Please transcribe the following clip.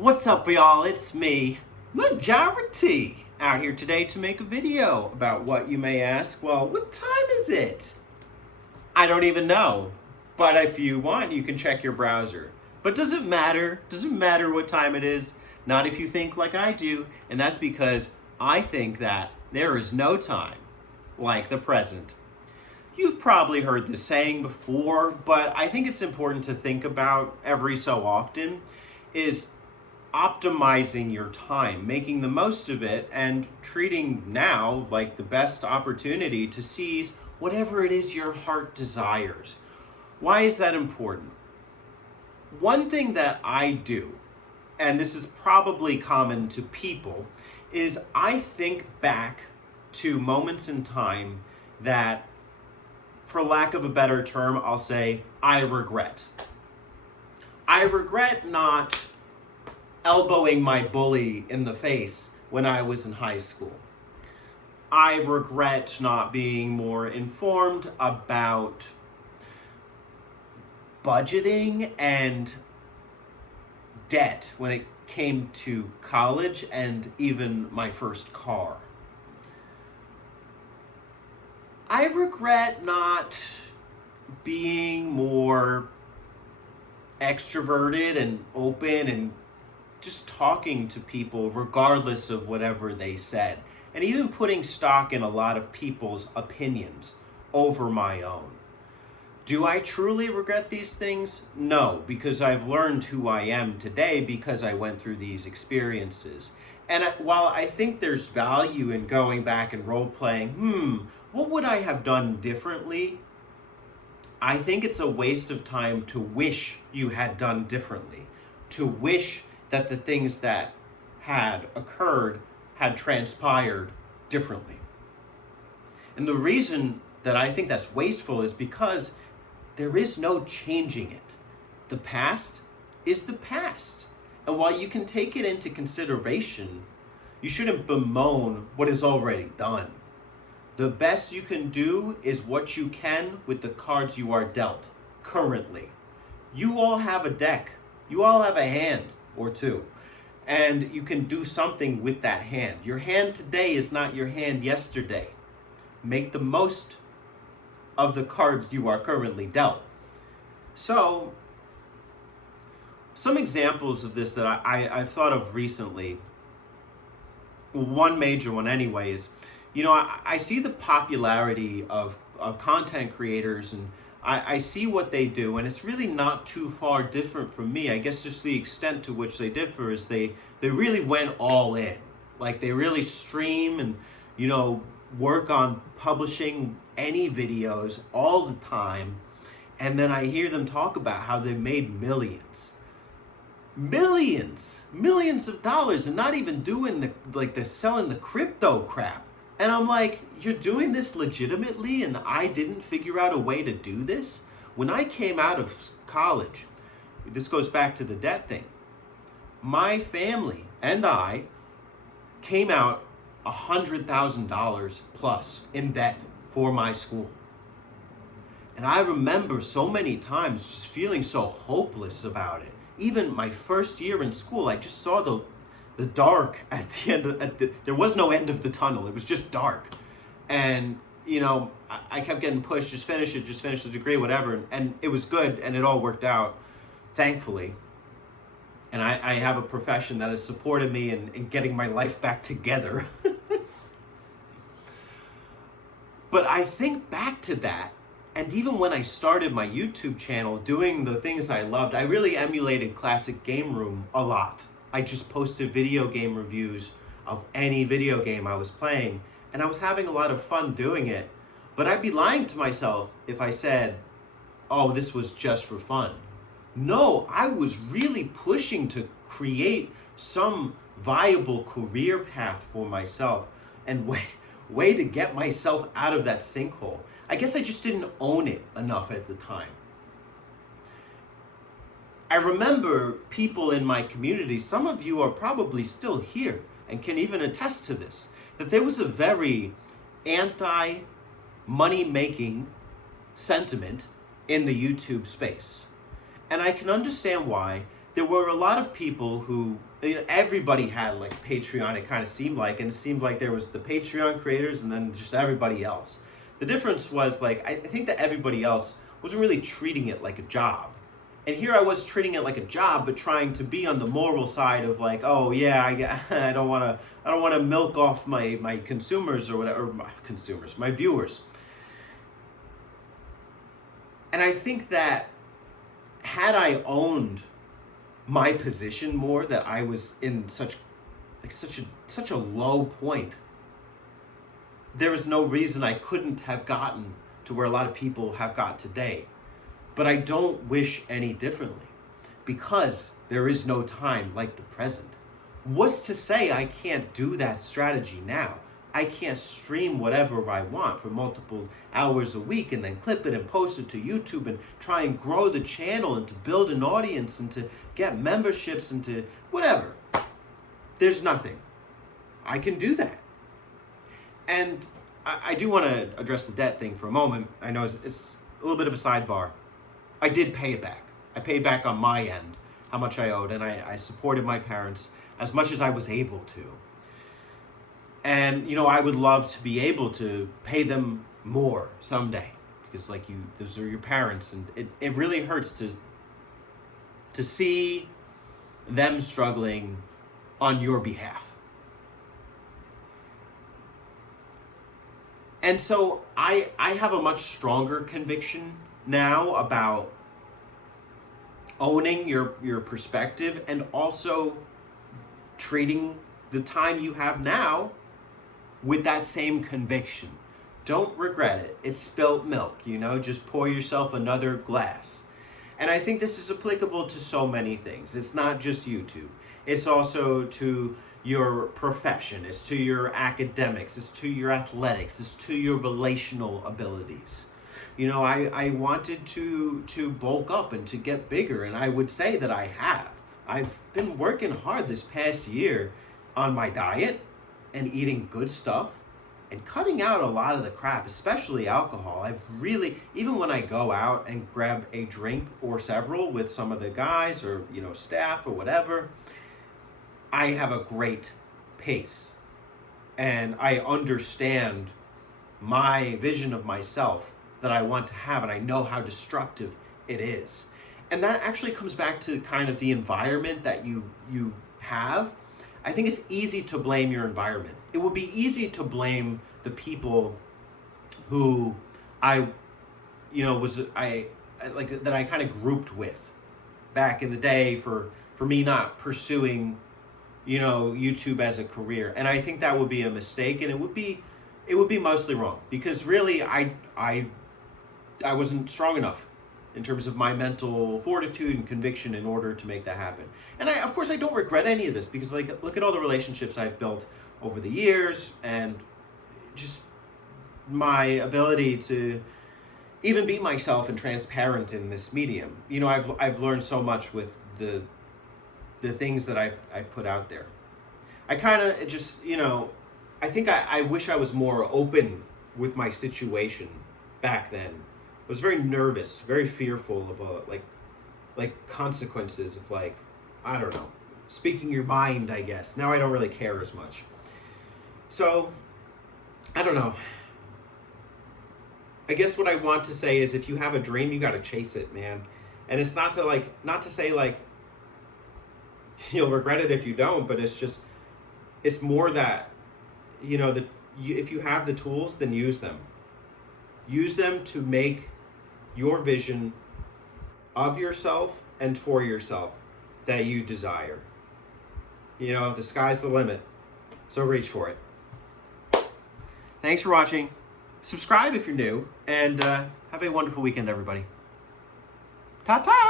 What's up, y'all? It's me, Majority, out here today to make a video about what you may ask. Well, what time is it? I don't even know, but if you want, you can check your browser. But does it matter? Does it matter what time it is? Not if you think like I do, and that's because I think that there is no time like the present. You've probably heard this saying before, but I think it's important to think about every so often, is optimizing your time, making the most of it, and treating now like the best opportunity to seize whatever it is your heart desires. Why is that important? One thing that I do, and this is probably common to people, is I think back to moments in time that, for lack of a better term, I'll say I regret. I regret not elbowing my bully in the face when I was in high school. I regret not being more informed about budgeting and debt when it came to college and even my first car. I regret not being more extroverted and open and just talking to people regardless of whatever they said, and even putting stock in a lot of people's opinions over my own. Do I truly regret these things? No, because I've learned who I am today because I went through these experiences. And while I think there's value in going back and role-playing, what would I have done differently? I think it's a waste of time to wish you had done differently, to wish that the things that had occurred had transpired differently. And the reason that I think that's wasteful is because there is no changing it. The past is the past. And while you can take it into consideration, you shouldn't bemoan what is already done. The best you can do is what you can with the cards you are dealt currently. You all have a deck. You all have a hand or two, and you can do something with that hand. Your hand today is not your hand yesterday. Make the most of the cards you are currently dealt. So, some examples of this that I've thought of recently, one major one anyway, is, I see the popularity of content creators, and I see what they do, and it's really not too far different from me. I guess just the extent to which they differ is they really went all in. Like, they really stream and, work on publishing any videos all the time. And then I hear them talk about how they made millions of dollars, and not even doing the selling the crypto crap. And I'm like, you're doing this legitimately and I didn't figure out a way to do this? When I came out of college, this goes back to the debt thing, my family and I came out $100,000 plus in debt for my school. And I remember so many times just feeling so hopeless about it. Even my first year in school, I just saw the dark at the end. There was no end of the tunnel. It was just dark. And, I kept getting pushed, just finish the degree, whatever. And it was good, and it all worked out, thankfully. And I have a profession that has supported me in getting my life back together. But I think back to that, and even when I started my YouTube channel doing the things I loved, I really emulated Classic Game Room a lot. I just posted video game reviews of any video game I was playing, and I was having a lot of fun doing it. But I'd be lying to myself if I said, oh, this was just for fun. No, I was really pushing to create some viable career path for myself and way to get myself out of that sinkhole. I guess I just didn't own it enough at the time. I remember people in my community, some of you are probably still here and can even attest to this, that there was a very anti-money-making sentiment in the YouTube space. And I can understand why, there were a lot of people who, everybody had like Patreon, it kind of seemed like, and it seemed like there was the Patreon creators and then just everybody else. The difference was like, I think that everybody else wasn't really treating it like a job. And here I was treating it like a job, but trying to be on the moral side of like, oh yeah, I don't want to milk off my consumers or whatever, or my viewers. And I think that had I owned my position more, that I was in such a low point, there is no reason I couldn't have gotten to where a lot of people have got today. But I don't wish any differently, because there is no time like the present. What's to say I can't do that strategy now? I can't stream whatever I want for multiple hours a week and then clip it and post it to YouTube and try and grow the channel and to build an audience and to get memberships and to whatever. There's nothing. I can do that. And I do want to address the debt thing for a moment. I know it's a little bit of a sidebar. I did pay it back. I paid back on my end how much I owed, and I supported my parents as much as I was able to. And, I would love to be able to pay them more someday, because those are your parents, and it really hurts to see them struggling on your behalf. And so I have a much stronger conviction now about owning your perspective and also treating the time you have now with that same conviction. Don't regret it. It's spilt milk, just pour yourself another glass. And I think this is applicable to so many things. It's not just YouTube. It's also to your profession. It's to your academics. It's to your athletics. It's to your relational abilities. I wanted to bulk up and to get bigger, and I would say that I have. I've been working hard this past year on my diet and eating good stuff and cutting out a lot of the crap, especially alcohol. I've really, even when I go out and grab a drink or several with some of the guys or, staff or whatever, I have a great pace. And I understand my vision of myself that I want to have, and I know how destructive it is. And that actually comes back to kind of the environment that you have. I think it's easy to blame your environment. It would be easy to blame the people who I kind of grouped with back in the day for me not pursuing, YouTube as a career. And I think that would be a mistake, and it would be mostly wrong, because really I wasn't strong enough in terms of my mental fortitude and conviction in order to make that happen. And of course I don't regret any of this, because look at all the relationships I've built over the years, and just my ability to even be myself and transparent in this medium. I've learned so much with the things that I put out there. I kind of just, I think I wish I was more open with my situation back then. I was very nervous, very fearful of like consequences of I don't know, speaking your mind, I guess. Now I don't really care as much. So, I don't know. I guess what I want to say is, if you have a dream, you got to chase it, man. And it's not to say you'll regret it if you don't, but it's more that, if you have the tools, then use them. Use them to make your vision of yourself and for yourself that you desire. The sky's the limit, so reach for it. Thanks for watching. Subscribe if you're new, and have a wonderful weekend, everybody. Ta-ta!